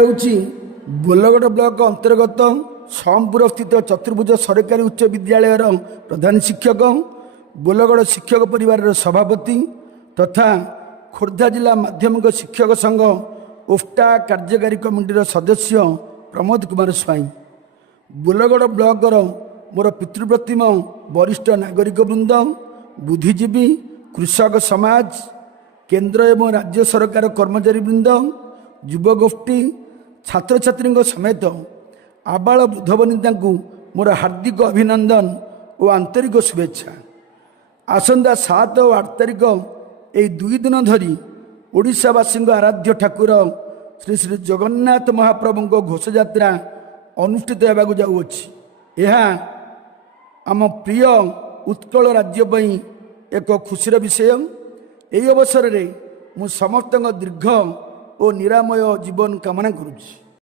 ହେଉଛି ବୋଲଗଡ଼ ବ୍ଲକ ଅନ୍ତର୍ଗତ ସମ୍ପୁର ସ୍ଥିତ ଚତୁର୍ଭୁଜ ସରକାରୀ ଉଚ୍ଚ ବିଦ୍ୟାଳୟର ପ୍ରଧାନ ଶିକ୍ଷକ, ବୋଲଗଡ଼ ଶିକ୍ଷକ ପରିବାରର ସଭାପତି ତଥା ଖୋର୍ଦ୍ଧା ଜିଲ୍ଲା ମାଧ୍ୟମିକ ଶିକ୍ଷକ ସଂଘ ଓଫ୍ଟା କାର୍ଯ୍ୟକାରୀ କମିଟିର ସଦସ୍ୟ ପ୍ରମୋଦ କୁମାର ସ୍ୱାଇଁ। ବୋଲଗଡ଼ ବ୍ଲକର ମୋର ପିତୃପ୍ରତିମ ବରିଷ୍ଠ ନାଗରିକ ବୃନ୍ଦ, ବୁଦ୍ଧିଜୀବୀ, କୃଷକ ସମାଜ, କେନ୍ଦ୍ର ଏବଂ ରାଜ୍ୟ ସରକାର କର୍ମଚାରୀ ବୃନ୍ଦ, ଯୁବଗୋଷ୍ଠୀ, ଛାତ୍ରଛାତ୍ରୀଙ୍କ ସମେତ ଆବାଳ ବୃଦ୍ଧବନିତାଙ୍କୁ ମୋର ହାର୍ଦ୍ଦିକ ଅଭିନନ୍ଦନ ଓ ଆନ୍ତରିକ ଶୁଭେଚ୍ଛା। ଆସନ୍ତା 7 ଓ 8 ତାରିଖ ଏହି 2 ଦିନ ଧରି ଓଡ଼ିଶାବାସୀଙ୍କ ଆରାଧ୍ୟ ଠାକୁର ଶ୍ରୀ ଶ୍ରୀ ଜଗନ୍ନାଥ ମହାପ୍ରଭୁଙ୍କ ଘୋଷଯାତ୍ରା ଅନୁଷ୍ଠିତ ହେବାକୁ ଯାଉଅଛି। ଏହା ଆମ ପ୍ରିୟ ଉତ୍କଳ ରାଜ୍ୟ ପାଇଁ ଏକ ଖୁସିର ବିଷୟ। ଏହି ଅବସରରେ ମୁଁ ସମସ୍ତଙ୍କ ଦୀର୍ଘ ଓ ନିରାମୟ ଜୀବନ କାମନା କରୁଛି।